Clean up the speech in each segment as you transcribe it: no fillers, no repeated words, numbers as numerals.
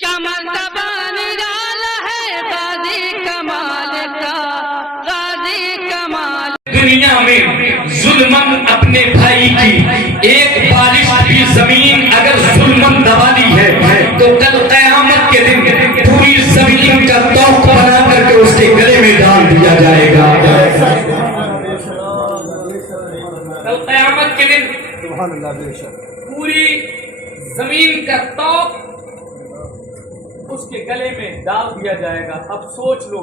کیا مرتبہ نرالا ہے غازی کمال کا، غازی کمال۔ دنیا میں ظلمن اپنے بھائی کی ایک بارش بھی زمین اگر ظلمن دبالی ہے تو کل قیامت کے دن پوری زمین کا توق بنا کر کے اس کے گلے میں ڈال دیا جائے گا۔ کل قیامت کے دن پوری زمین کا توق اس کے گلے میں ڈال دیا جائے گا۔ اب سوچ لو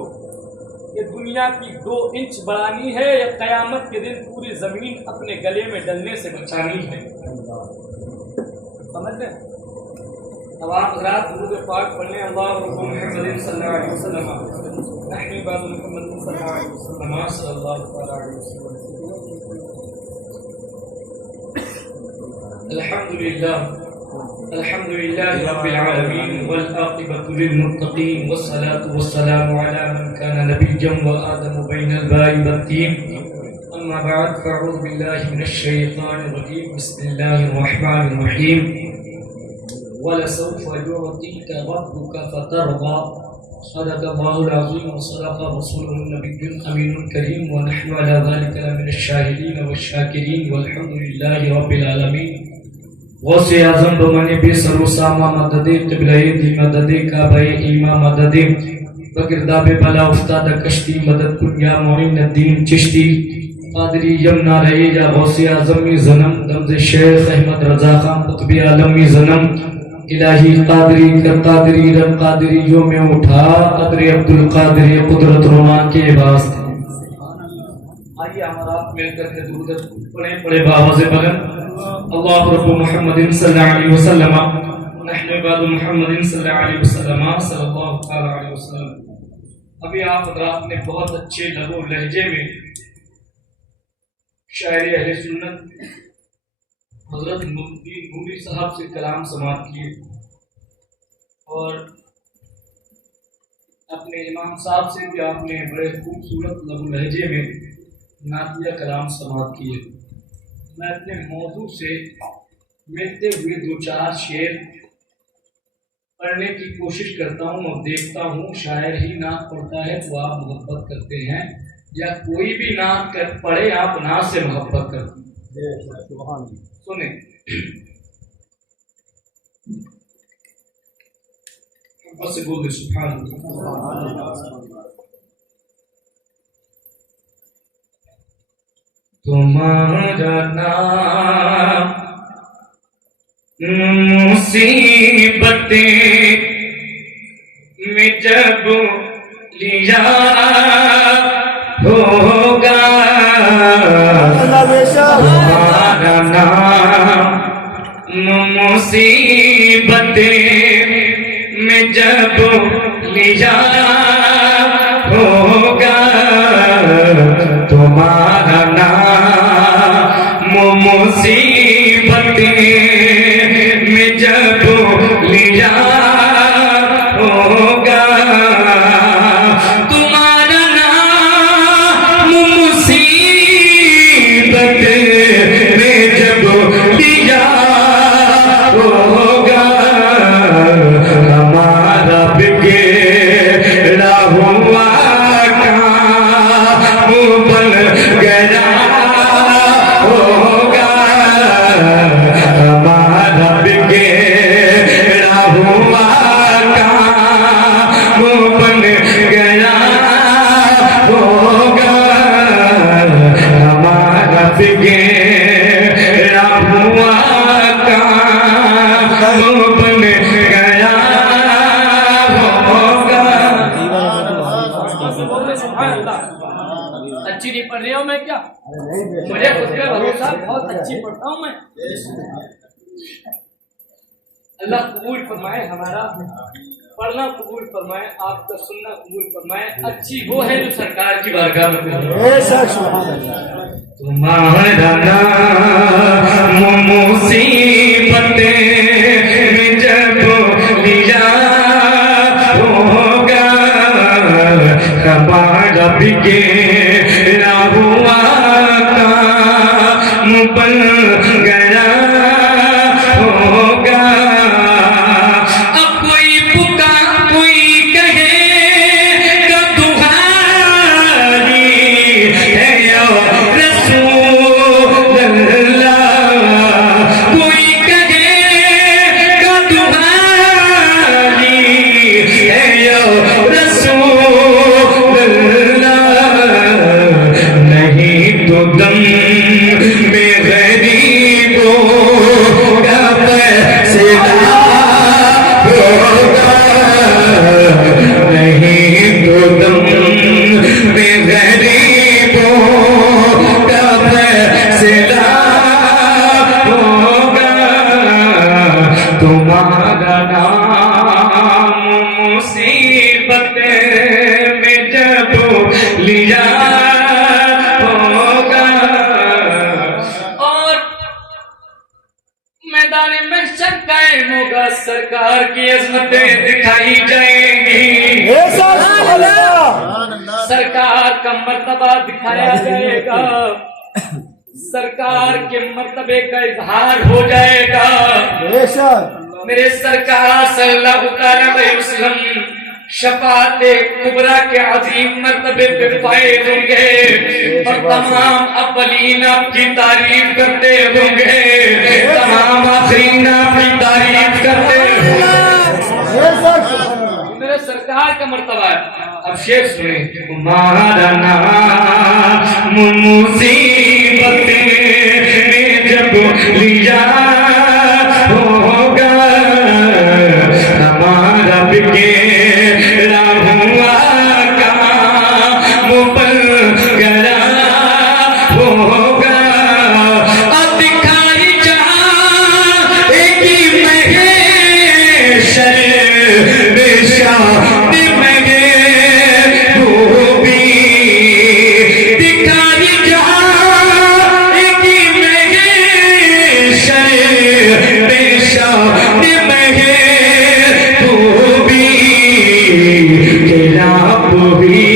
کہ دنیا کی 2 انچ بڑھانی ہے یا قیامت کے دن پوری زمین اپنے گلے میں ڈلنے سے بچانی ہے؟ سمجھ لیں؟ اب آپ حضرات درود پاک پڑھ لیں۔ اللہ محمد صلی اللہ علیہ وسلم، نحن بعد محمد صلی اللہ علیہ وسلم صلی اللہ علیہ وسلم۔ الحمد للہ رب العالمین والعاقبۃ للمتقین والصلاة والسلام علی من کان نبیا وآدم بین الباء والتین، اما بعد فاعوذ باللہ من الشیطان الرجیم، بسم اللہ الرحمن الرحیم۔ وَلَسَوْفَ يُعْطِيكَ رَبُّكَ فَتَرْضَىٰ، صدق اللہ العظیم وصدق رسولہ النبی الامین الکریم، ونحن علی ذلک لمن الشاہدین والشاکرین والحمد للہ رب العالمین۔ غوث اعظم بمن بے سر و ساما مدد قبلہ دی مدد کعبہ ایما مدد بگرداب بلا افتاد کشتی مدد کن یا معین الدین چشتی قادری یمنا رہے یا غوث اعظم زنم دمز شیخ احمد رضا خان قطبی عالمی زنم الہی قادری کر قادری رب قادری یوں میں اٹھا قدر عبدالقادری قدرت رومان کے واسطے۔ آئیے ہمارا مل کر کے درود پڑھیں پڑھے باواز بلند۔ اللہ رب محمد صلی اللہ علیہ وسلم، نحن بعد محمد صلی اللہ علیہ وسلم صلی اللہ علیہ وسلم۔ ابھی آپ حضرات نے بہت اچھے لب و لہجے میں شاعر اہل سنت حضرت مفتی نوری صاحب سے کلام سماعت کیے اور اپنے امام صاحب سے بھی آپ نے بڑے خوبصورت لب و لہجے میں نعتیہ کلام سماعت کیے۔ میں اپنے موضوع سے ملتے ہوئے 2-4 شعر پڑھنے کی کوشش کرتا ہوں اور دیکھتا ہوں شاعر ہی نعت پڑھتا ہے تو آپ محبت کرتے ہیں یا کوئی بھی نعت پڑھے آپ نعت سے محبت کرتے ہیں۔ سنیں بس بولے سبحان اللہ۔ تمہارا نام مصیبت میں جب لیا ہوگا، تمہارا نام مصیبت میں جب لیا ہوگا، تمہارا نام مصیبت میں جب لیا ہوگا، تمہارا نام مصیبت میں جب لیا ہوگا، ہمارا بگڑا ہوا کام بن گیا ہوگا، ہمارا بگڑا ہوا کام بن گیا ہوگا، ہمارا بگڑا ہوا کام بن گیا ہوگا۔ اچھی نہیں پڑھ رہی ہوں میں کیا؟ مجھے خود کا بھروسہ بہت اچھی پڑھتا ہوں میں۔ اللہ قبول فرمائے، ہمارا پڑھنا قبول فرمائے، آپ کا سننا قبول فرمائے۔ اچھی وہ ہے جو سرکار کی بارگاہ میں تمہارا نام مصیبت میں جب لیا ہوگا، ہمارا بگڑا ہوا کام بن گیا ہوگا، اب کوئی سرکار کی عظمتیں دکھائی جائیں گی، سرکار کا مرتبہ دکھایا جائے گا، سرکار کے مرتبے کا اظہار ہو جائے گا۔ میرے سرکار صلی اللہ علیہ وسلم شفاعت کبریٰ کے عظیم مرتبے پہ فائز ہوں گے اور تمام اولین آپ کی تعریف کرتے ہوں گے، تمام آخرین آپ کی تعریف کرتے ہوں گے۔ میرے سرکار کا مرتبہ ہے۔ اب شیخ سنیں، تمہارا نام مصیبت میں جب لیا ہوگا، ہمارا بگیڑا ہوا کام بلگرا ہوگا، اب دکھائی جائے گی محشر میں شان میں خوبی، دکھائی جائے گی محشر میں شان میں خوبی، تیرا بھی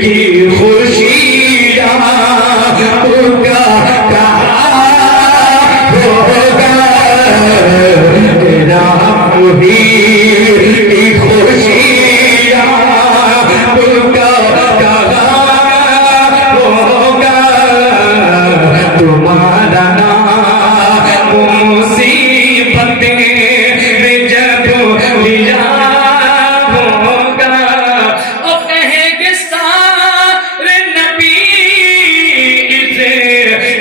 کی خوشیاں ہوگا کہا ہوگا، تیرا بھی کی خوشیاں ہوگا کہا ہوگا، تمہارا نام مصیبت میں جب لیا ہوگا، اور کہیں گے سارے نبی اسے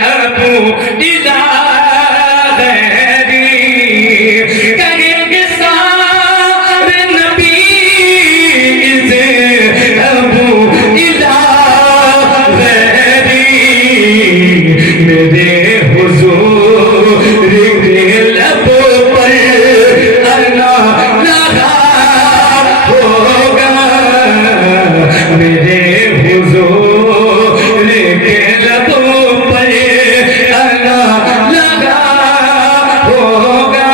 ابو اذا غیری، کہیں گے سارے نبی اسے ابو اذا غیری، میرے حضور کے لبوں پر اللہ لگا ہوگا، میرے حضور کے لبوں پر اللہ لگا ہوگا،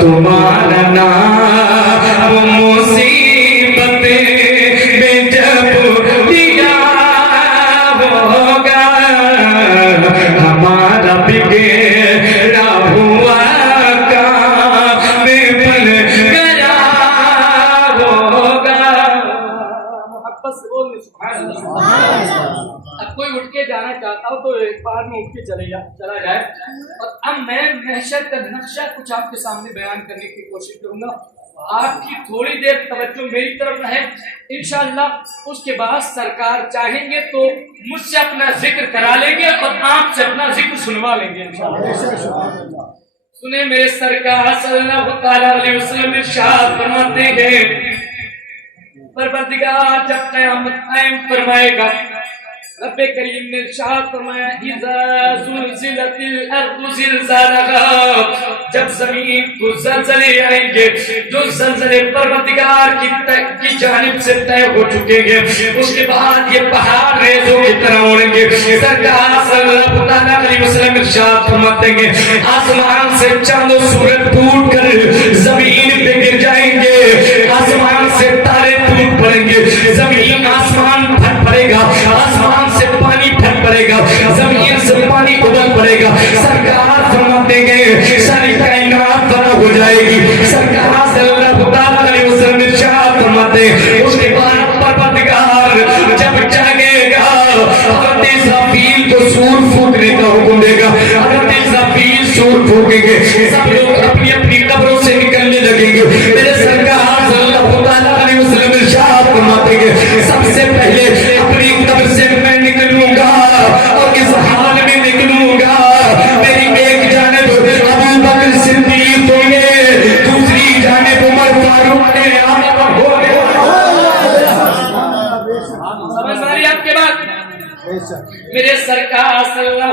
تمہارا نام مصیبت میں جب لیا ہوگا، ہمارا بگڑا ہوا کام بلگرا ہوگا۔ محبت سے بولیں سبحان اللہ۔ اب کوئی اٹھ کے جانا چاہتا ہو تو ایک بار میں اٹھ کے چلا جائے، اور اب میں محشر کا نقشہ کچھ آپ کے سامنے بیان کرنے کی کوشش کروں گا، آپ کی تھوڑی دیر توجہ میری طرف رہے، انشاءاللہ اس کے بعد سرکار چاہیں گے تو مجھ سے اپنا ذکر کرا لیں گے اور آپ سے اپنا ذکر سنوا لیں گے انشاءاللہ۔ سنیں، میرے سرکار صلی اللہ علیہ وسلم ارشاد فرماتے ہیں، پروردگار جب قیامت قائم فرمائے گا، رب کریم نے ارشاد فرمایا اذا زلزلت الارض زلزالها، جب زمین کو زلزلے آئیں گے جو زلزلے پروردگار کی جانب سے طے ہو چکے ہیں، اس کے بعد یہ پہاڑ ریزوں کی طرح اڑیں گے۔ سرکار صلی اللہ علیہ وسلم ارشاد فرماتے ہیں آسمان سے چاند و سورج ٹوٹ کر زمین پہ گر جائیں گے، آسمان سے تارے ٹوٹ پڑیں گے، زمین آسمان پھٹ پڑے گا، آسمان سے پانی پھٹ پڑے گا، زمین سے پانی ابل پڑے گا، سرکار فرماتے ہیں ساری کائنات فنا ہو جائے گی۔ سرکار صلی اللہ علیہ وسلم ارشاد فرماتے ہیں اس کے بعد پروردگار جب جاگے گا، حضرت اسرافیل کو سور پھونکنے کا حکم دے گا، حضرت اسرافیل سور پھونکیں گے، سب لوگ اپنی اپنی قبروں سے نکلنے لگیں گے۔ میرے سرکار صلی اللہ علیہ وسلم ارشاد فرماتے ہیں سب سے پہلے اپنی قبر سے میں نکلوں گا اور اس حال میں نکلوں گا، میری ایک جانب ابو بکر صدیق ہوں گے، دوسری جانب عمر فاروق نے آمد ہو گے۔ سمجھ آ رہی آپ کے بات؟ میرے سرکار صلی اللہ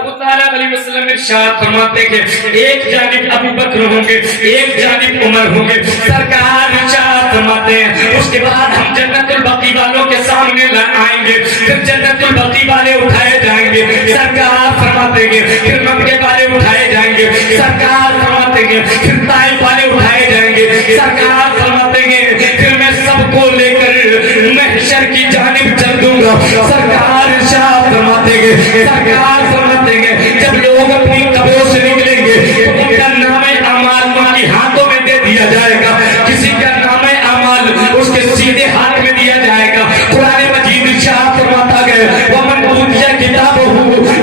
علیہ وسلم ارشاد فرماتے ہیں ایک جانب ابو بکر ہوں گے، ایک جانب عمر ہوں گے۔ سرکار ارشاد فرماتے ہیں اس کے بعد ہم جنت البقیع والوں کے سامنے آئیں گے، پھر جنت البقیع والے اٹھائے جائیں گے۔ سرکار فرماتے ہیں پھر مکے والے اٹھائے جائیں گے۔ جائیں گے. سرکار فرماتے ہیں پھر طائف والے اٹھائے جائیں گے. سرکار فرماتے ہیں پھر میں سب کو لے کر محشر کی جانب چل دوں گا. سرکار ارشاد فرماتے ہیں سرکار فرماتے ہیں جب لوگ اپنی قبروں سے نکلیں گے تو ان کا نام اعمال ان کے ہاتھوں میں دے دیا جائے گا. کسی کا نام اعمال اس کے سیدھے ہاتھ میں دیا جائے گا. قرآن مجید ارشاد فرماتا ہے ومن اوتي كتابه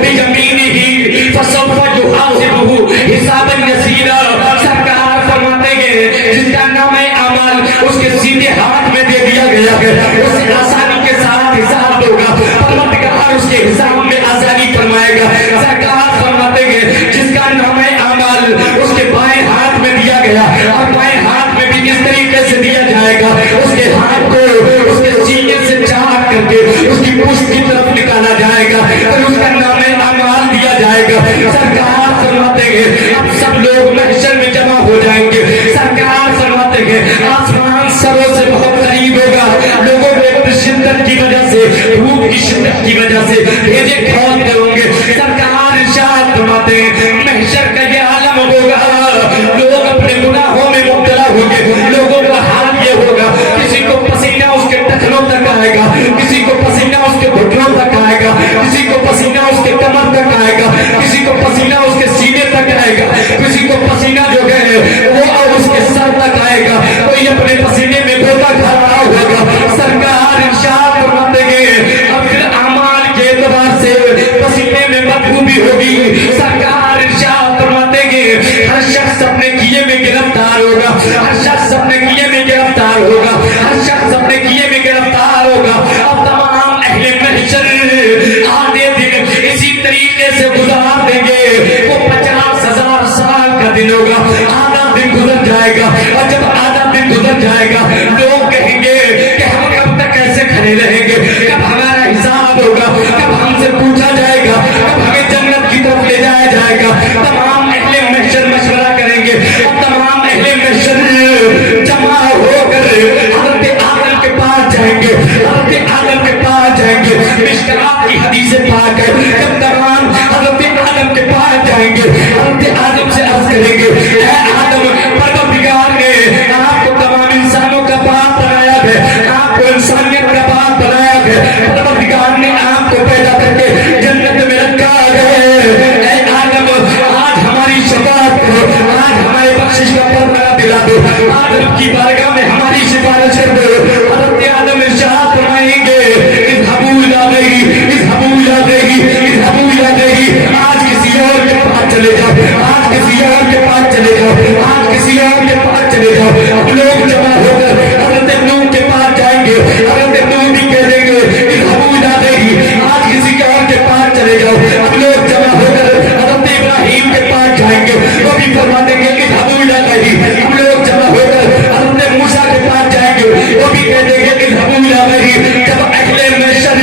بيمينه فسوف يحاسبه حسابا يسيرا. سرکار فرماتے ہیں جس کا نام اعمال اس کے سیدھے ہاتھ میں دے دیا گیا ہے اسے آسانی کے ساتھ حساب ہوگا. پروردگار اس کے حساب میں آسانی فرمائے گا. سرکار فرماتے ہیں جس کا نام اعمال اس کے بائیں ہاتھ میں دیا گیا اور بائیں ہاتھ میں بھی اس طریقے سے دیا جائے گا اس کے ہاتھ کو اس کے سینے سے چاٹ کر کے اس کی پشت کی طرف نکالا جائے گا اور اس کا نام اعمال دیا جائے گا. سرکار فرماتے ہیں اب سب لوگ محشر میں جمع ہو جائیں گے. سرکار فرماتے ہیں آسمان سروں سے بہت قریب ہوگا. لوگوں میں شدت کی وجہ سے دھوپ کی شدت کی وجہ سے بھیجے کھول کروں گے. سرکار ارشاد فرماتے ہیں محشر کا یہ عالم ہوگا لوگ اپنے گناہوں میں مبتلا ہوں گے. لوگوں کا حال یہ ہوگا کسی کو پسینہ اس کے ٹخنوں تک آئے گا, کسی کو پسینہ اس کے گھٹنوں تک آئے گا, کسی کو پسینہ اس کے کمر تک آئے گا, کسی کو پسینہ اس کے سینے تک آئے گا, کسی کو پسینہ جو ہے وہ اس کے سر تک آئے گا. کوئی اپنے پسینے میں گوتا کھا رہا ہوگا. سرکار ارشاد فرماتے ہیں اب پھر اعمال کے اعتبار سے پسینے میں بدبو بھی ہوگی. سرکار ارشاد فرماتے ہیں ہر شخص اپنے کیے میں گرفتار ہوگا, ہر شخص اپنے کیے میں گرفتار ہوگا, ہر شخص اپنے کیے میں گرفتار ہوگا. اب تمام اہل محشر آدھے دن اسی طریقے سے گزار دیں گے. وہ 50,000 سال کا دن ہوگا. آدھا دن گزر جائے گا اور جب آدھا دن گزر جائے گا لوگ کہیں گے کہ ہم کب تک ایسے کھڑے رہیں گے, کب ہمارا حساب ہوگا, کب ہم سے پوچھا جائے گا, کب ہمیں جنت کی طرف لے جایا جائے گا. تمام اہل محشر مشورہ کریں گے اور تمام اہل محشر جمع ہو کر حضرت آدم کے پاس جائیں گے. حضرت آدم کے پاس جائیں گے. مشکلات کی حدیث پاک ہے جب تمام حضرت آدم کے پاس جائیں گے حضرت آدم سے عرض کریں گے اے آدم پروردگار نے آپ کو تمام انسانوں کا باپ بنایا ہے, آپ کو انسانیت کا باپ بنایا ہے, پروردگار نے آپ کو پیدا کر کے جنت میں رکھا ہے. اے آدم آج ہماری شفاعت کرو, آج ہمارے بخشش کا پردہ دلا دو, آدم کی بارگاہ میں ہماری سفارش کر دو. حضرت آدم ارشاد فرمائیں گے اذهبوا الى غیری, اذهبوا الى غیری, اذهبوا الى غیری. آج کسی اور کے پاس چلے جاؤ, آج کسی اور کے پاس چلے جاؤ, آج کسی اور کے پاس چلے جاؤ. اب لوگ جمع ہو کر حضرت نوح کے پاس جائیں گے. حضرت نوح بھی کہہ دیں گے اذهبوا الى غیری, آج کسی اور کے پاس چلے جاؤ. اب لوگ جمع ہو کر حضرت ابراہیم کے پاس جائیں گے, وہ بھی فرما دیں گے اذهبوا الى غیری. اب لوگ جمع ہو کر حضرت موسیٰ کے پاس جائیں گے, وہ بھی کہہ دیں گے اذهبوا الى غیری. جب اہل محشر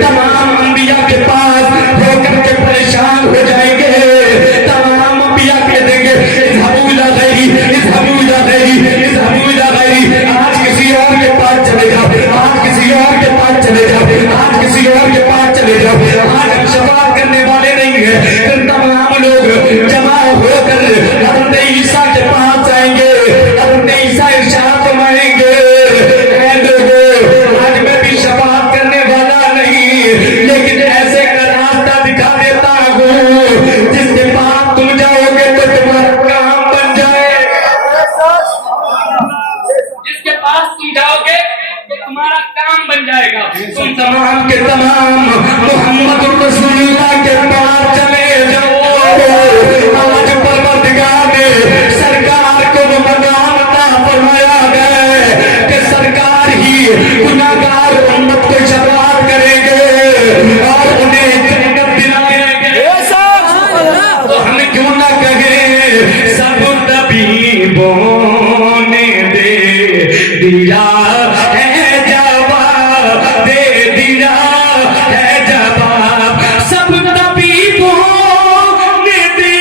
تمام انبیاء کے پاس ہو کر کے پریشان ہو جائیں گے, تمام انبیاء کہہ دیں گے اذهبوا الى غیری, اذهبوا الى غیری, اذهبوا الى غیری. آج کسی اور کے پاس چلے جاؤ, آج کسی اور کے پاس چلے جاؤ, آج کسی اور کے پاس چلے جاؤ. آج ہم شفاعت کرنے والے نہیں ہیں. پھر تمام لوگ جمع ہو کر حضرت عیسیٰ کے پاس جائیں گے. حضرت عیسیٰ ارشاد فرمائیں گے اے لوگوں آج میں بھی شفاعت کرنے والا نہیں, لیکن ایسے کا راستہ دکھا دیتا ہوں جس کے پاس تم جاؤ گے تو تمہارا کام بن جائے. جس کے پاس تم جاؤ گے تو تمہارا کام بن جائے گا. تم تمام کے تمام محمد رسول اللہ کے پاس چلے جاؤ. آج پروردگار نے سرکار کو مقام عطا فرمایا ہے کہ سرکار ہی گناہگار امت کو شفاعت کریں گے اور انہیں جنت دلائیں گے. تو ہم کیوں نہ کہیں سب طبیبوں نے دے دیا ہے جواب, دے دیا ہے جواب. سب طبیبوں نے دے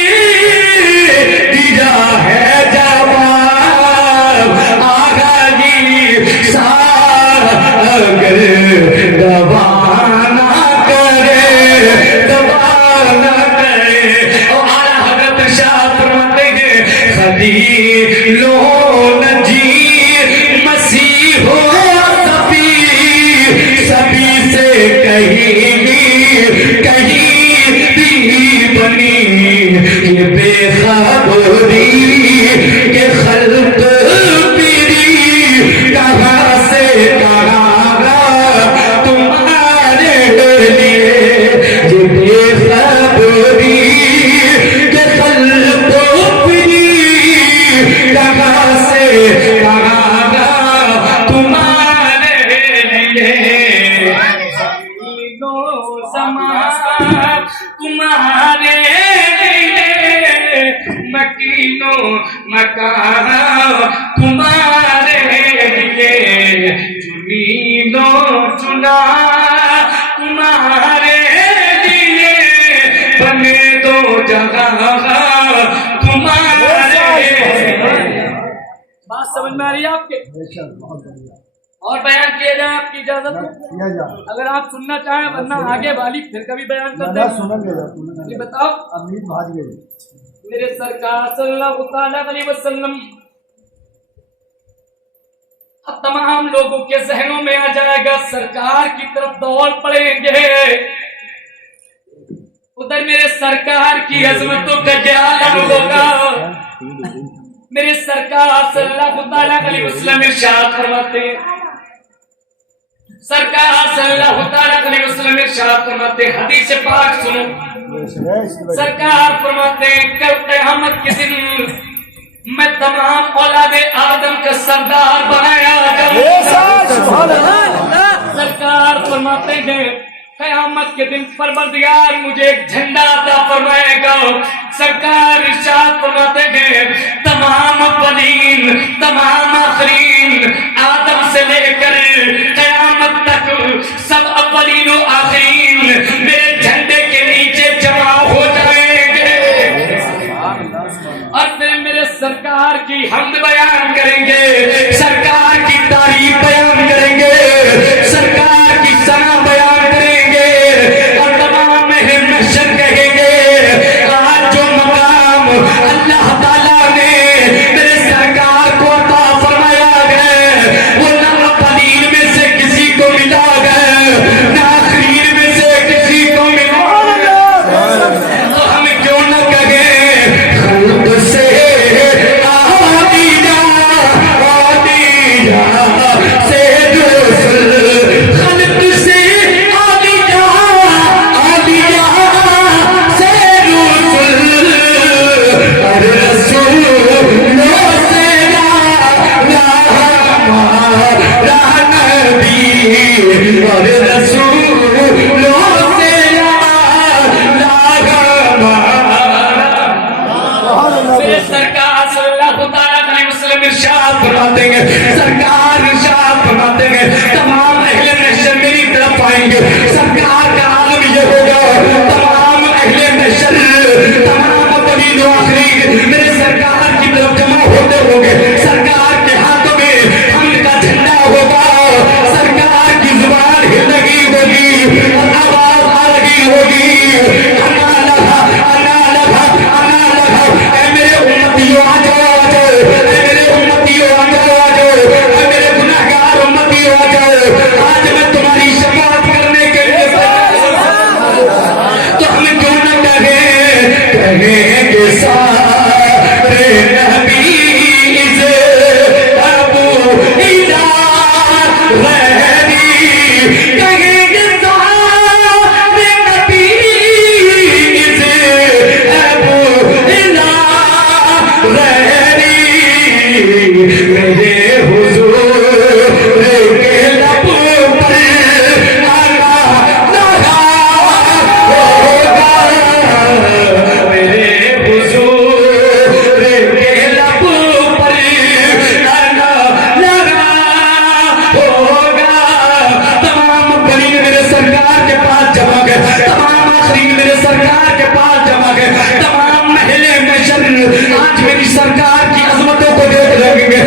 دیا ہے جواب. آگا جی اگر دوا نہ کرے, دوا نہ کرے. اور اعلیٰ حضرت شاہ کہاں تمہارے لیے تمہارے لیے مکینوں مکان تمہارے لیے چنینوں چنا تمہارے لیے بنے دو جگہ تمہارے بات سمجھ میں آ رہی ہے آپ کے؟ اور بیان کیا جائے آپ کی اجازت ہو؟ اگر آپ سننا چاہیں ورنہ آگے والی پھر کبھی بیان کر دیں. یہ بتاؤ میرے سرکار صلی اللہ تعالیٰ علیہ وسلم اب تمام لوگوں کے ذہنوں میں آ جائے گا سرکار کی طرف دوڑ پڑیں گے. ادھر میرے سرکار کی عظمتوں کا جلال ہوگا. میرے سرکار صلی اللہ تعالیٰ علیہ وسلم ارشاد فرماتے ہیں سرکار صلی اللہ تعالیٰ علیہ وسلم ارشاد فرماتے ہیں حدیث پاک سنو. سرکار فرماتے ہیں کل قیامت کے دن میں تمام اولاد آدم کا سردار بنایا جاؤں. سرکار فرماتے ہیں قیامت کے دن پروردگار مجھے ایک جھنڈا عطا فرمائے گا. سرکار ارشاد فرماتے ہیں تمام اولین تمام آخرین آدم سے لے کر قیامت تک سب اولین و آخرین میرے جھنڈے کے نیچے جمع ہو جائیں گے اور پھر میرے سرکار کی حمد بیان کریں گے سرکار کی تعریف بیان کریں گے سرکار کی ثنا بیان کریں گے اور تمام محشر کہیں گے آج جو مقام اللہ تعالیٰ نے میرے سرکار کو عطا فرمایا ہے وہ نہ اولین میں سے کسی کو ملا ہے نہ آخرین میں سے کسی کو ملا ہے. تو ہم کیوں نہ کہیں خلق سے آدیجا سے رسول خلق سے آدیجا سے رسول اور رسولوں سے نبی اور رسولوں سے میرے سرکار صلی اللہ تعالیٰ علیہ وسلم ارشاد فرماتے ہیں سرکار ارشاد فرماتے ہیں تمام اہل محشر میری طرف آئیں گے. سرکار کا عالم یہ ہوگا تمام اہل محشر تمام اولین و آخرین میرے سرکار کی طرف جمع ہوتے ہوں گے. سرکار کے ہاتھوں میں حمد کا جھنڈا ہوگا سرکار کی زبان ہل رہی ہوگی اور آواز آ رہی ہوگی انا لگا انا لگا انا لگا. اے میرے امتیوں آ جاؤ آ جاؤ اے میرے امتیوں آ جاؤ آ جاؤ اے میرے گناہگار امتیوں آ جاؤ. آج میں تمہاری شفاعت کرنے کے لیے تو ہم کیوں نہ کہیں گے سارے نبی سے ابو الا غیری کہیں گے سارے نبی سے ابو الا غیری میرے حضور کے لب پر آنا لگا ہوگا میرے حضور کے لب پر آنا لگا ہوگا. تمام اولین میرے سرکار کے پاس جمع گئے تمام آخرین میرے سرکار کے پاس جمع گئے تمام محل محشر آج میری سرکار کی عظمتوں کو دیکھ لگیں گے.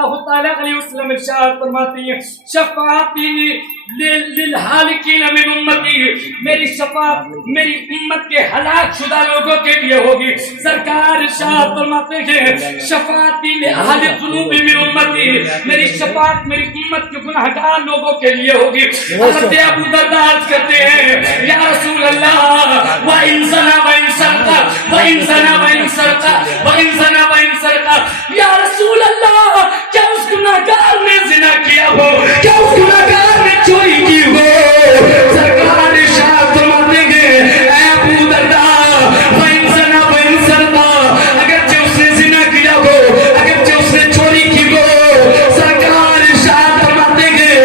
اللہ تعالیٰ علیہ وسلم ارشاد فرماتے ہیں شفاعتی للحالکین من امتی، میری شفاعت میری امت کے ہلاک شدہ لوگوں کے لیے ہوگی. سرکار ارشاد فرماتے ہیں شفاعتی لأہل الذنوب من امتی، میری شفاعت میری امت کے گناہگار لوگوں کے لیے ہوگی. حضرت ابو درداء عرض کرتے ہیں یا رسول اللہ وَإِن زَنَا وَإِن سَرَقَ وَإِن زَنَا وَإِن سَرَقَ وَإِن زَنَا وَإِن سَرَقَ، یا رسول اللہ کیا اس گناہگار نے زنا کیا ہو، کیا اس گناہگار نے چوری کی ہو؟ سرکار ارشاد فرماتے ہیں اے ابو درداء وَإِن زَنَا وَإِن سَرَقَ، اگرچہ اس نے زنا کیا ہو، اگرچہ اس نے چوری کی ہو، سرکار ارشاد فرماتے ہیں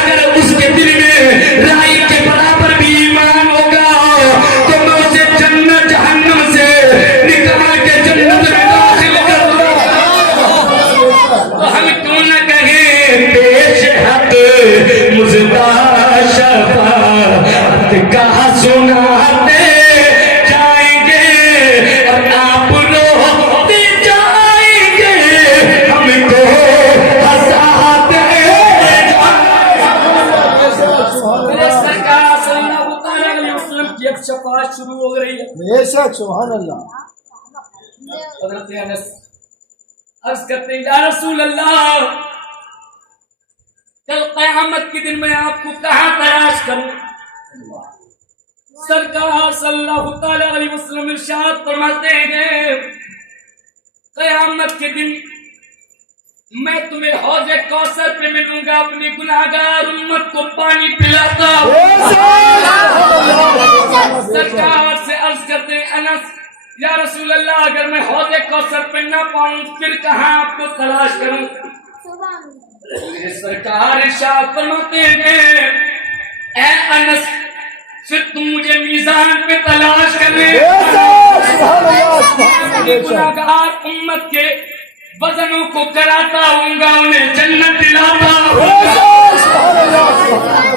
اگر اس کے دل میں رائی کے برابر بھی ایمان ہوگا تو میں اسے جنت جہنم سے نکال کے جنت میں داخل کر دوں گا. تو ہم کیوں نہ کہیں پیش حق مزدہ شفاعت کا سناتے جائیں گے اور آپ روتے جائیں گے ہم کو ہنساتے میرے سرکار صلی اللہ تعالیٰ علیہ وسلم کی اب شفاعت شروع ہو رہی ہے. بے شک سبحان اللہ. حضرت انس عرض کرتے ہیں یا رسول اللہ کل قیامت کے دن میں آپ کو کہاں تلاش کروں؟ سرکار صلی اللہ تعالی علیہ وسلم ارشاد فرماتے ہیں قیامت کے دن میں تمہیں حوض کوثر پہ ملوں گا، اپنی گناہگار امت کو پانی پلاتا ہوں. سرکار سے عرض کرتے ہیں انس یا رسول اللہ اگر میں حوض کوثر پہ نہ پاؤں پھر کہاں آپ کو تلاش کروں؟ میرے سرکار ارشاد فرماتے ہیں اے انس پھر تم مجھے میزان پہ تلاش کرنے، گناہگار امت کے وزنوں کو کراتا ہوں گا، انہیں جنت دلاتا ہوں گا.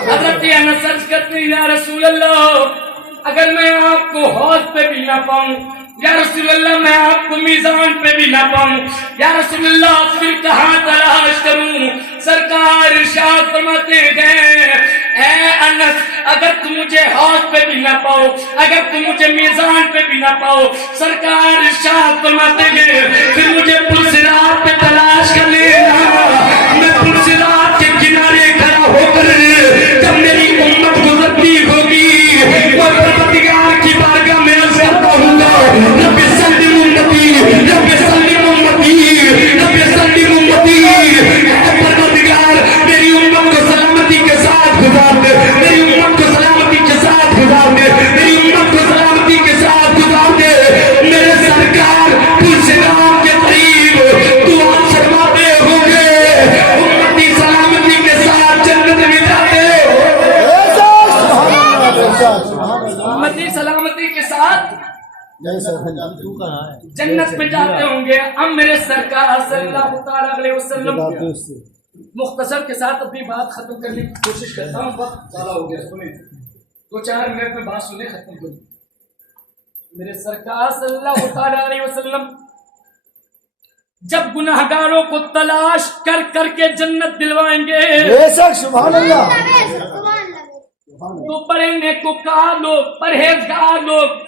حضرت انس عرض کرتے ہیں یا رسول اللہ اگر میں آپ کو حوض پہ بھی نہ پاؤں، یا رسول اللہ میں آپ کو میزان پہ بھی نہ پاؤں، یا رسول اللہ پھر کہاں تلاش کروں؟ سرکار ارشاد فرماتے ہیں اے انس اگر تم مجھے حوض پہ بھی نہ پاؤ، اگر تم مجھے میزان پہ بھی نہ پاؤ، سرکار ارشاد فرماتے ہیں پھر مجھے پرصراط پہ تلاش کر لینا. میں پرصراط کے کنارے کھڑا ہو کر جب میری امت گزرتی ہوگی وہ پروردگار کی بارگاہ میں عرض کرتا ہوں گا رب سلم امتی، رب سلم امتی، رب سلم امتی. اے پروردگار میری امت کو سلامتی کے ساتھ گزار دے، میری امت کو سلامتی کے ساتھ گزار دے، میری امت کو سلامتی کے ساتھ گزار دے. میرے سرکار پرصراط کے قریب دعا فرماتے ہوں گے امتی سلامتی کے ساتھ جنت میں جاتے امتی سلامتی کے ساتھ جنت میں جاتے ہوں گے. اب میرے سرکار صلی اللہ تعالیٰ علیہ وسلم مختصر کے ساتھ اپنی بات ختم کرنے کی کوشش کرتا ہوں، وقت زیادہ ہو گیا، سنیں 2-4 منٹ میں بات سنیں ختم کریں. میرے سرکار صلی اللہ تعالیٰ علیہ وسلم جب گناہگاروں کو تلاش کر کر کے جنت دلوائیں گے بے شک سبحان اللہ. تو بڑے نیکوکار لوگ، پرہیزگار لوگ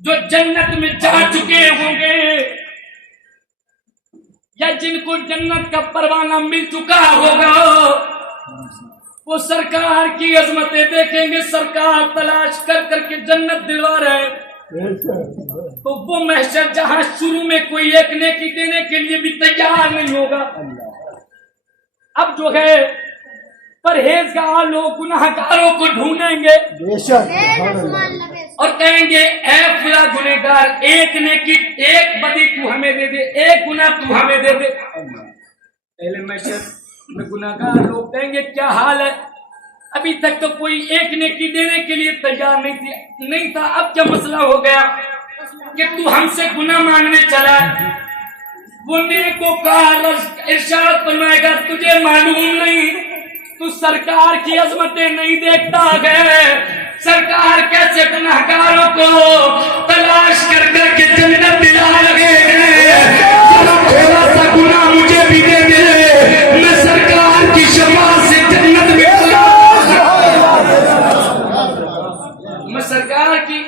جو جنت میں جا چکے ہوں گے یا جن کو جنت کا پروانہ مل چکا ہوگا وہ سرکار کی عظمتیں دیکھیں گے. سرکار تلاش کر کر کے جنت دلوا رہے ہیں تو وہ محشر جہاں شروع میں کوئی ایک نیکی دینے کے لیے بھی تیار نہیں ہوگا، اب جو ہے پرہیزگار لوگ گناہگاروں کو ڈھونڈیں گے بے شک سبحان اللہ. اور کہیں گے اے فلاں گنہگار ایک نیکی ایک بدی تو ہمیں دے دے، ایک گناہ تو ہمیں دے دے. پہلے محشر میں گناہگار لوگ کہیں گے کیا حال ہے، ابھی تک تو کوئی ایک نیکی دینے کے لیے تیار نہیں تھا، اب کیا مسئلہ ہو گیا کہ تو ہم سے گناہ مانگنے چلا ہے؟ وہ نیکوکار ارشاد فرمائے گا تجھے معلوم نہیں تو سرکار کی عظمتیں نہیں دیکھتا ہے، سرکار کیسے گناہگاروں کو تلاش کر کر کے جنت دلا رہے ہیں. تھوڑا سا گناہ میں سرکار کی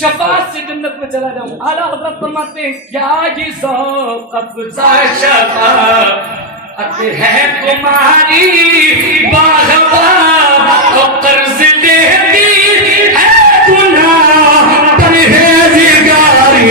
شفاعت سے جنت میں چلا جاؤں. اعلیٰ حضرت فرماتے ہیں کیا یہ ذوق افزا شفاعت ہے تمہاری باغباں تو قرض لیتی ہے گناہ پرہیزگاری.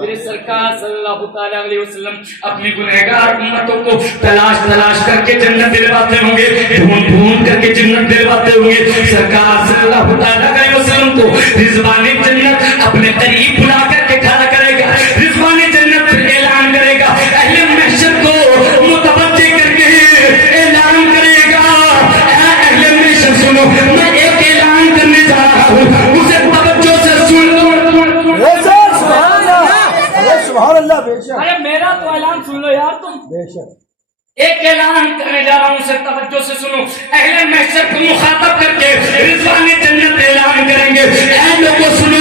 میرے سرکار صلی اللہ تعالیٰ علیہ وسلم اپنی گنہگار امتوں کو تلاش کر کے جنت دلواتے ہوں گے, ڈھونڈ کر کے جنت دلواتے ہوں گے. سرکار صلی اللہ تعالیٰ علیہ وسلم کو رضوان جنت اپنے قریب بلا کر کے کھڑا کرے گا. رضوان جنت پھر اعلان کرے گا, اہل محشر کو متوجہ کر کے اعلان کرے گا, اہل محشر سنو, میں ایک اعلان کرنے جا رہا ہوں, اسے توجہ سے سن لو. سبحان اللہ. بے شک ارے میرا تو اعلان سن لو یار تم. بے شک ایک اعلان کرنے جا رہا ہوں, اسے توجہ سے سنو. اہل محشر کو مخاطب کر کے رضوان جنت اعلان کریں گے, اے لوگوں سنو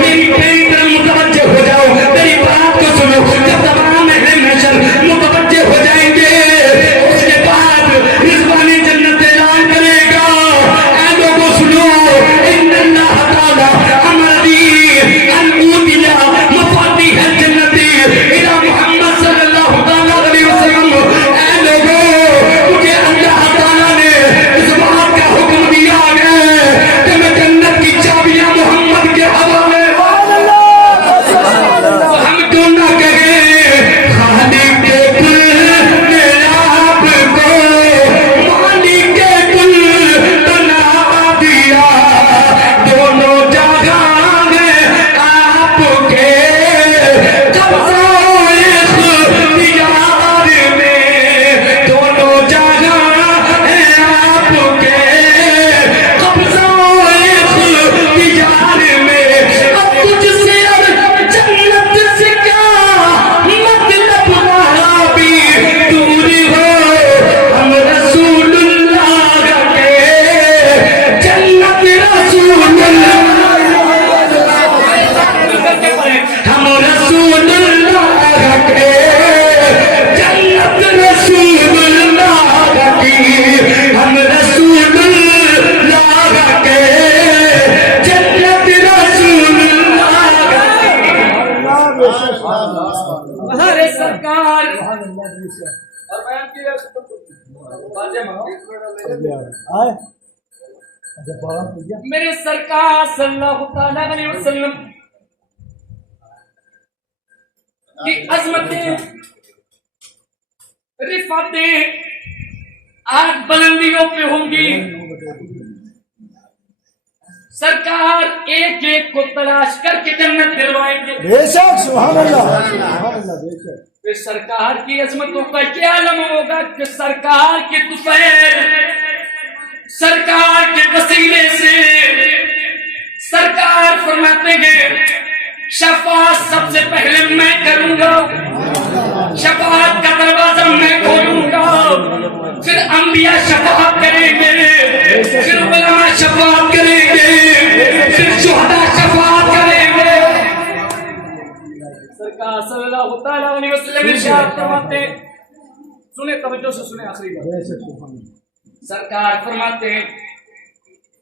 میری طرف متوجہ ہو جاؤ, میری بات کو سنو. جب تمام اہل محشر متوجہ ہو جائیں گے, اس کے بعد رضوان جنت اعلان کرے گا, اے لوگوں سنو, ان اللہ تعالی امرنی ان اوتیا مفاتیح الجنت الى محمد صلی اللہ تعالی علیہ وسلم. اے لوگوں, مجھے اللہ تعالیٰ نے اس بات کا حکم دیا ہے کہ میں جنت کی چابیاں محمد کے حوالے. ہم کیوں نہ کہیں خالق کے کل نے آپ کو مالک کے کل بنا دیا, دونوں جہاں میں آپ کے قبضہ اختیار میں, دونوں جہاں ہیں آپ کے قبضہ اختیار میں. اب تجھ سے اور جنت سے کیا مطلب بھی دور ہو, ہم رسول اللہ کے جنت رسول اللہ, ہم رسول اللہ کے جنت رسول اللہ کی, ہم رسول اللہ کے جنت رسول اللہ کی. ارے سرکار اور بیان کیا میرے سرکار صلی اللہ تعالیٰ علیہ وسلم کی عظمتیں رفعتیں آج بلندیوں پہ ہوں گی. سرکار ایک ایک کو تلاش کر کے جنت دلوائیں گے. بے شک. سبحان اللہ. سبحان اللہ. بے شک پھر سرکار کی عظمتوں کا کیا عالم ہوگا کہ سرکار کے طفیل, سرکار کے وسیلے سے سرکار فرماتے ہیں شفاعت سب سے پہلے میں کروں گا, شفاعت کا دروازہ میں کھولوں گا, پھر انبیاء شفاعت کریں گے, پھر علماء شفاعت کریں گے, پھر شہداء شفاعت کریں گے. سرکار صلی اللہ تعالیٰ علیہ وسلم ارشاد فرماتے ہیں, سنیں توجہ سے سنیں آخری بات. بے شک. سبحان اللہ. سرکار فرماتے ہیں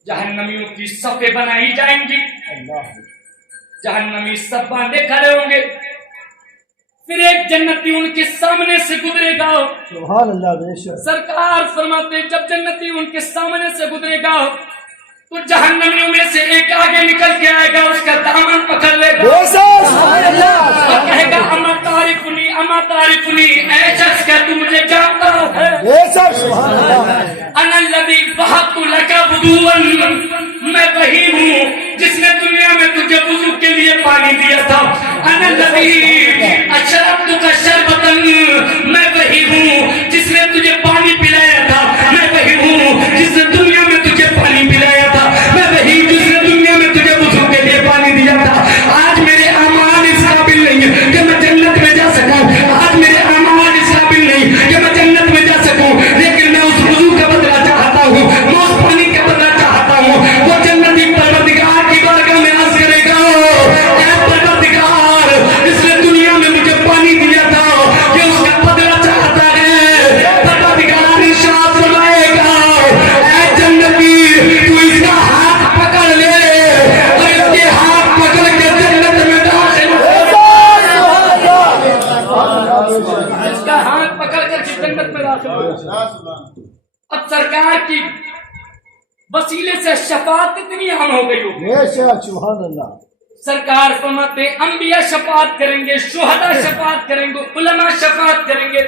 جہنمیوں کی صفیں بنائی جائیں گی, جہنمی سب باندھے کھڑے ہوں گے, پھر ایک جنتی ان کے سامنے سے گزرے گا. سبحان اللہ. بے شک. سرکار فرماتے ہیں جب جنتی ان کے سامنے سے گزرے گا تو جہنمیوں میں سے ایک آگے نکل کے آئے گا, اس کا دامن پکڑ لے گا بے شک. سبحان اللہ. اور کہے گا اما تعریفنی, اما تعریفنی, اے شخص کیا تو مجھے جانتا ہے؟ بے شک. سبحان اللہ. انا الذی وهبت لك وضوءا, میں وہی ہوں جس نے دنیا میں تجھے وضو کے لیے پانی دیا تھا. انا الذی اشربتک شربتا, میں وہی ہوں جس نے تجھے پانی پلایا تھا, میں وہی ہوں جس نے دنیا میں تجھے پانی پلایا تھا, میں وہی جس نے دنیا میں تجھے وضو کے لیے پانی دیا تھا. آج میرے اعمال اس قابل نہیں ہے کہ میں جنت میں جا سکوں, آج میرے اعمال اس قابل نہیں کہ میں جنت میں جا سکوں, لیکن میں اس وضو کا بدلہ چاہتا ہوں, میں اس پانی کا بدلہ چاہتا ہوں. وہ جنتی پروردگار کی بارگاہ میں عرض کرے گا, اے پروردگار, اس نے دنیا میں مجھے پانی دیا تھا, یہ اس کا بدلہ چاہتا ہے. پروردگار کی وسیلے سے شفاعت اتنی عام ہو گئی ہو. بے شک سبحان اللہ. سرکار فرماتے ہیں انبیاء شفاعت کریں گے, شہداء شفاعت کریں گے, علماء شفاعت کریں گے.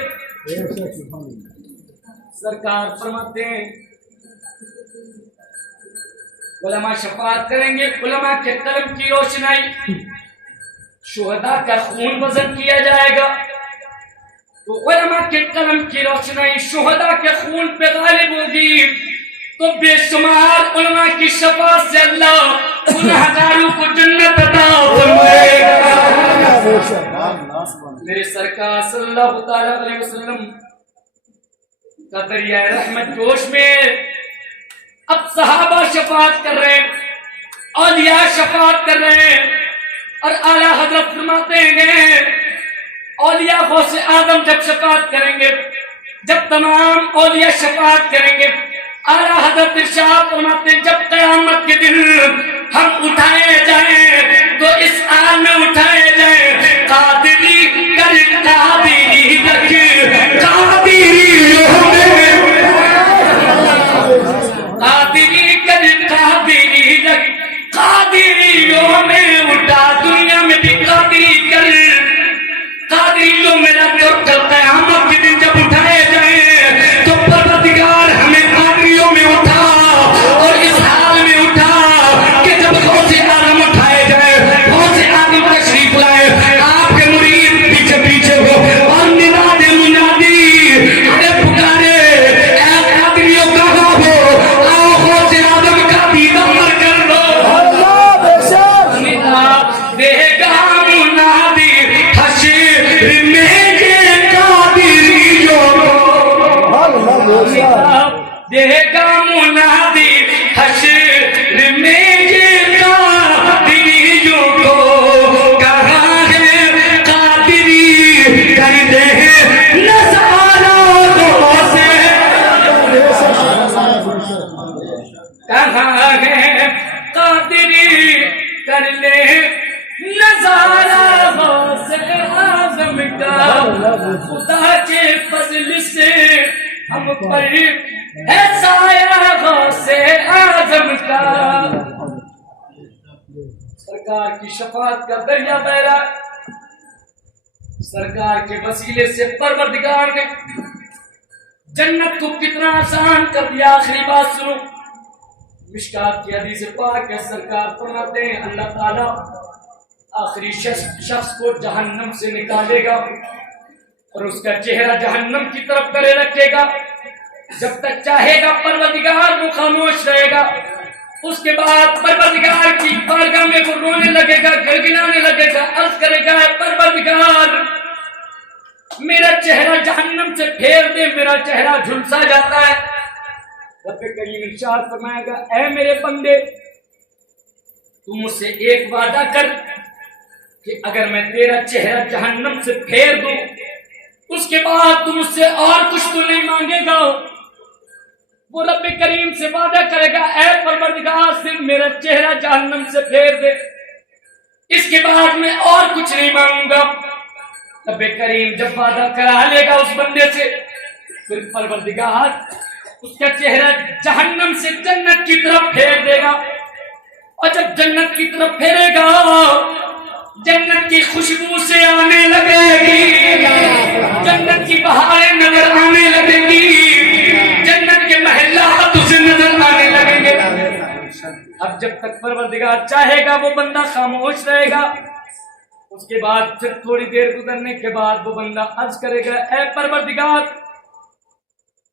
بے شک سبحان اللہ. سرکار فرماتے ہیں علماء شفاعت کریں گے, علماء کے قلم کی روشنائی, شہداء کا خون وزن کیا جائے گا تو علماء کے قلم کی روشنائی شہداء کے خون پہ غالب ہوگی, تو بے شمار علماء کی شفاعت سے اللہ گنہگاروں کو جنت عطا فرمائے گا. بے شک. میرے سرکار صلی اللہ تعالی علیہ وسلم کا دریائے رحمت جوش میں اب صحابہ شفاعت کر رہے ہیں, اولیاء شفاعت کر رہے ہیں, اور اعلیٰ حضرت فرماتے ہیں اولیاء غوث آدم جب شفاعت کریں گے, جب تمام اولیاء شفاعت کریں گے, اعلیٰ حضرت ارشاد فرماتے ہیں جب قیامت کے دن ہم اٹھائے جائیں تو اس آل میں اٹھائے جائیں قادری کر قادری رکھ قادری قادری کر قادری رکھ قادریوں میں اٹھا, دنیا میں بھی قادری کر, قادریوں میں رکھ, اور قیامت کے دن جب اٹھائے جائیں تو پروردگار ہمیں قادریوں میں اٹھا, اور اس حال میں اٹھا کہ جب غوث آدم اٹھائے جائیں, غوث آدم تشریف لائے, آپ کے مرید پیچھے پیچھے ہو اور ندا دے منادی ارے پکارے اے قادریوں کہاں ہو, آؤ غوث آدم کا دیدار کر لو. اللہ. بے شک. ندا دے گا منادی حشر میں یہ قادریوں اللہ. بے شک. دے گا منادی حشر میں یہ قادریوں کو, کہاں ہے قادری کر دے نظارہ غوث, کہاں ہے قادری کر لے نظارہ غوث اعظم کا, خدا کے فضل سے ہم پر ہے سایہ غوث اعظم کا. سرکار کی شفاعت کا دریا بہ رہا ہے, سرکار کے وسیلے سے پروردگار نے جنت کو کتنا آسان کر دیا. آخری بات سنو, مشکات کی حدیث پاک ہے, سرکار فرماتے ہیں اللہ تعالیٰ آخری شخص کو جہنم سے نکالے گا اور اس کا چہرہ جہنم کی طرف کرے رکھے گا, جب تک چاہے گا پروردگار وہ خاموش رہے گا. اس کے بعد پروردگار کی بارگاہ میں وہ رونے لگے گا, گڑگڑانے لگے گا, عرض کرے گا پروردگار میرا چہرہ جہنم سے پھیر دے, میرا چہرہ جھلسا جاتا ہے. رب کریم ارشاد فرمائے گا اے میرے بندے تم مجھ سے ایک وعدہ کر کہ اگر میں تیرا چہرہ جہنم سے پھیر دوں اس کے بعد تم مجھ سے اور کچھ تو نہیں مانگے گا. وہ رب کریم سے وعدہ کرے گا اے پروردگار صرف میرا چہرہ جہنم سے پھیر دے, اس کے بعد میں اور کچھ نہیں مانگوں گا. رب کریم جب وعدہ کرا لے گا اس بندے سے, پھر پروردگار اس کا چہرہ جہنم سے جنت کی طرف پھیر دے گا, اور جب جنت کی طرف پھیرے گا جنت کی خوشبو سے آنے لگے گی, جنت کی بہاریں نظر آنے لگیں گی, جنت کے محلات اسے نظر آنے لگیں گے. اب جب تک پروردگار چاہے گا وہ بندہ خاموش رہے گا, اس کے بعد پھر تھوڑی دیر گزرنے کے بعد وہ بندہ عرض کرے گا اے پروردگار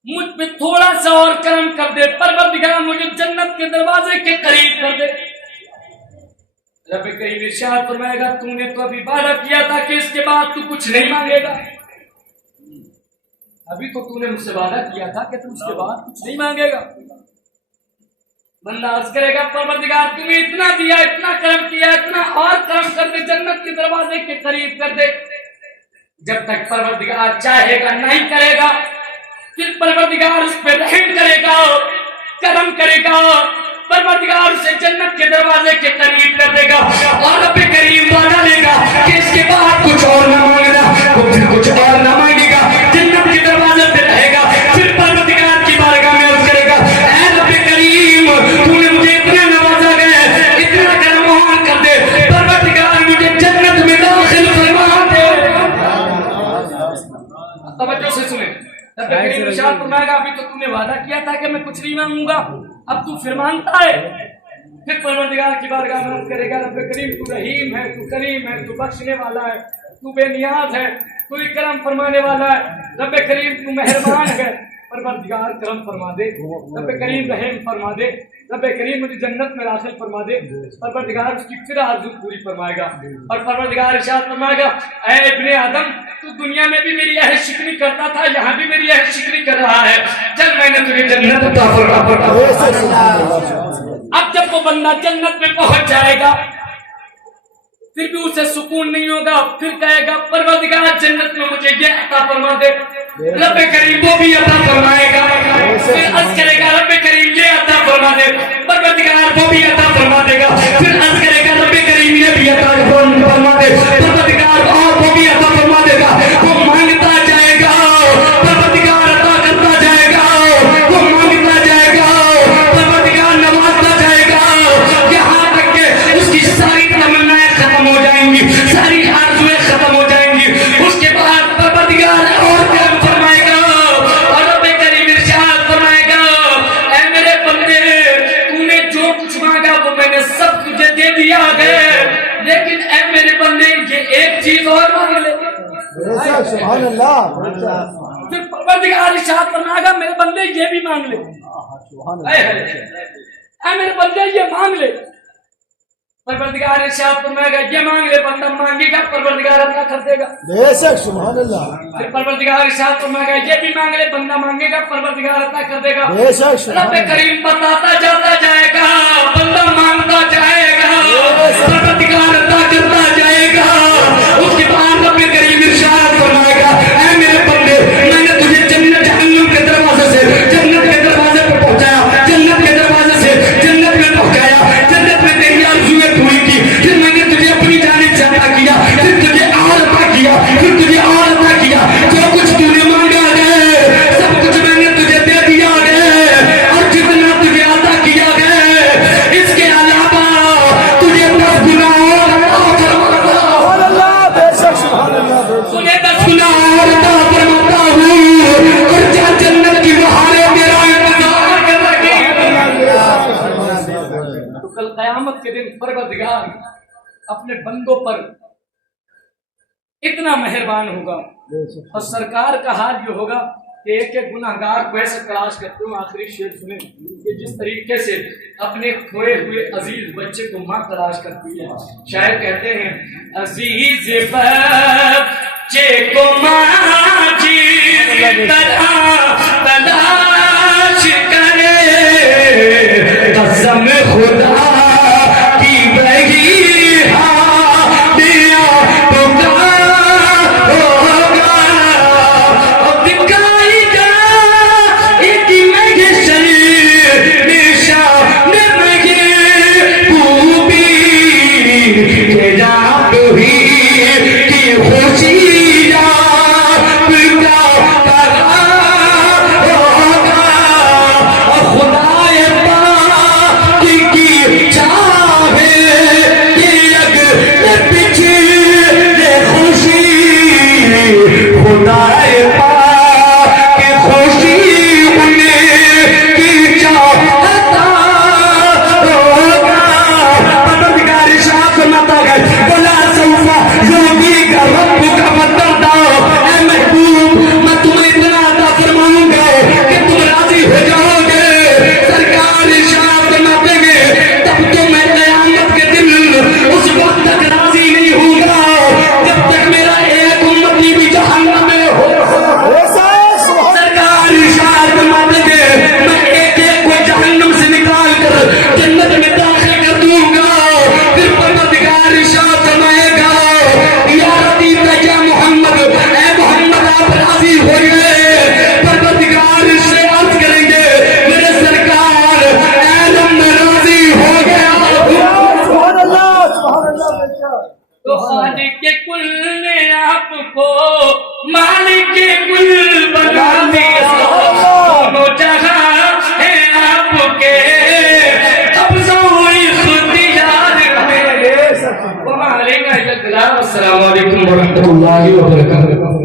مجھ پہ تھوڑا سا اور کرم کر دے, پروردگار مجھے جنت کے دروازے کے قریب کر دے. رب کریم ارشاد فرمائے گا تو نے تو ابھی وعدہ کیا تھا کہ اس کے بعد تو کچھ نہیں مانگے گا, ابھی تو تو نے مجھ سے وعدہ کیا تھا کہ تم اس کے بعد کچھ نہیں مانگے گا. بندہ عرض کرے گا پروردگار تم نے اتنا دیا, اتنا کرم کیا, اتنا اور کرم کر دے, جنت کے دروازے کے قریب کر دے. جب تک پروردگار چاہے گا نہیں کرے گا, پھر پروردگار اس پہ رحم کرے گا, کرم کرے گا, پروردگار اسے جنت کے دروازے کے قریب کر دے گا, اور رب کریم وعدہ لے گا کہ اس کے بعد کچھ اور نہ مانگنا, پھر کچھ اور نہ مانگے گا, جنت کے دروازے پہ رہے گا. پھر پروردگار کی بارگاہ میں عرض کرے گا کہتا کہ میں کچھ نہیں مانگوں گا، اب تو پھر مانگتا ہے. پھر پروردگار کی بارگاہ میں عرض کرے گا رب کریم تو رحیم ہے، تو کریم ہے، تو بخشنے والا ہے، تو بے نیاز ہے، تو کرم فرمانے والا ہے. رب کریم تو مہربان ہے، پروردگار کرم فرما دے، رب کریم رحم فرما دے، رب کریم مجھے جنت میں داخل فرما دے. پروردگار اس کی پھر آرزو پوری فرمائے گا، اور پروردگار ارشاد فرمائے گا اے ابن آدم تو دنیا میں بھی میری عہد شکنی کرتا تھا، یہاں بھی میری عہد شکنی کر رہا ہے، چل میں نے تجھے جنت عطا فرما. اب جب وہ بندہ جنت میں پہنچ جائے گا پھر بھی اسے سکون نہیں ہوگا، پھر کہے گا پروردگار جنت میں مجھے یہ عطا فرما دے. رب کریم وہ بھی عطا فرمائے گا، پھر عرض کرے گا رب کریم یہ عطا فرما دے، پروردگار وہ بھی عطا فرما دے گا، پھر عرض کرے گا رب کریم یہ بھی عطا فرما دے، پروردگار اور وہ بھی عطا فرما دے گا. وہ مانگتا جائے گا، پروردگار عطا کرتا جائے گا، وہ مانگتا جائے گا، پروردگار نوازتا جائے گا، یہاں تک کہ اس کی ساری تمنائیں ختم ہو جائیں گی، ساری آرزویں ختم ہو جائیں گی. اس کے بعد پروردگار اور کرم فرمائے گا، اور رب کریم ارشاد فرمائے گا اے میرے بندے تو نے جو کچھ مانگا وہ میں نے سب تجھے دے دیا ہے، لیکن اے میرے بندے یہ ایک چیز اور مانگ لے. سبحان اللہ. پھر پروردگار ارشاد فرمائے گا میرے بندے یہ بھی مانگ لے، اے میرے بندے یہ مانگ لے. پروردگار ارشاد فرمائے گا یہ مانگ لے، بندہ مانگے گا پروردگار عطا کر دے گا. بے شک سبحان اللہ. پھر پروردگار ارشاد فرمائے گا یہ بھی مانگ لے، بندہ مانگے گا پروردگار عطا کر دے گا. بے شک رب کریم بتاتا جاتا جائے گا، بندہ مانگتا جائے گا، پروردگار عطا کرتا جائے گا. اس کے بعد رب کریم ارشاد فرمائے گا اے میرے بندے میں نے تجھے جنت جہنم کے دروازے سے جنت کے دروازے پر پہنچایا، جنت کے دروازے سے جنت میں پہنچایا، جنت میں تیری آرزویں پوری کی، پھر میں نے تجھے اپنی جانب سے عطا کیا، پھر تجھے اور عطا کیا، پھر تجھے اور عطا کیا. جو کچھ تو نے مانگا ہے سب کچھ میں نے تجھے دے دیا ہے، اور جتنا تجھے عطا کیا ہے اس کے علاوہ تجھے 10 گنا اور عطا فرماتا ہوں، سبحان اللہ. بے شک سبحان اللہ. تجھے 10 گنا اور عطا فرماتا ہوں، اور جا جنت کی بہاریں میرا انتظار کر رہی ہیں. تو کل قیامت کے دن پروردگار اپنے بندوں پر اتنا مہربان ہوگا، اور سرکار کا حال یہ ہوگا کہ ایک ایک گناہگار کو ایسے تلاش کرتے ہوں. آخری شعر سنیں کہ جس طریقے سے اپنے کھوئے ہوئے عزیز بچے کو ماں تلاش کرتی ہے. شاعر کہتے ہیں عزیز بچے کو ماں جس طرح تلاش کرے، قسم خدا کی وہی السلام علیکم ورحمۃ اللہ وبرکاتہ.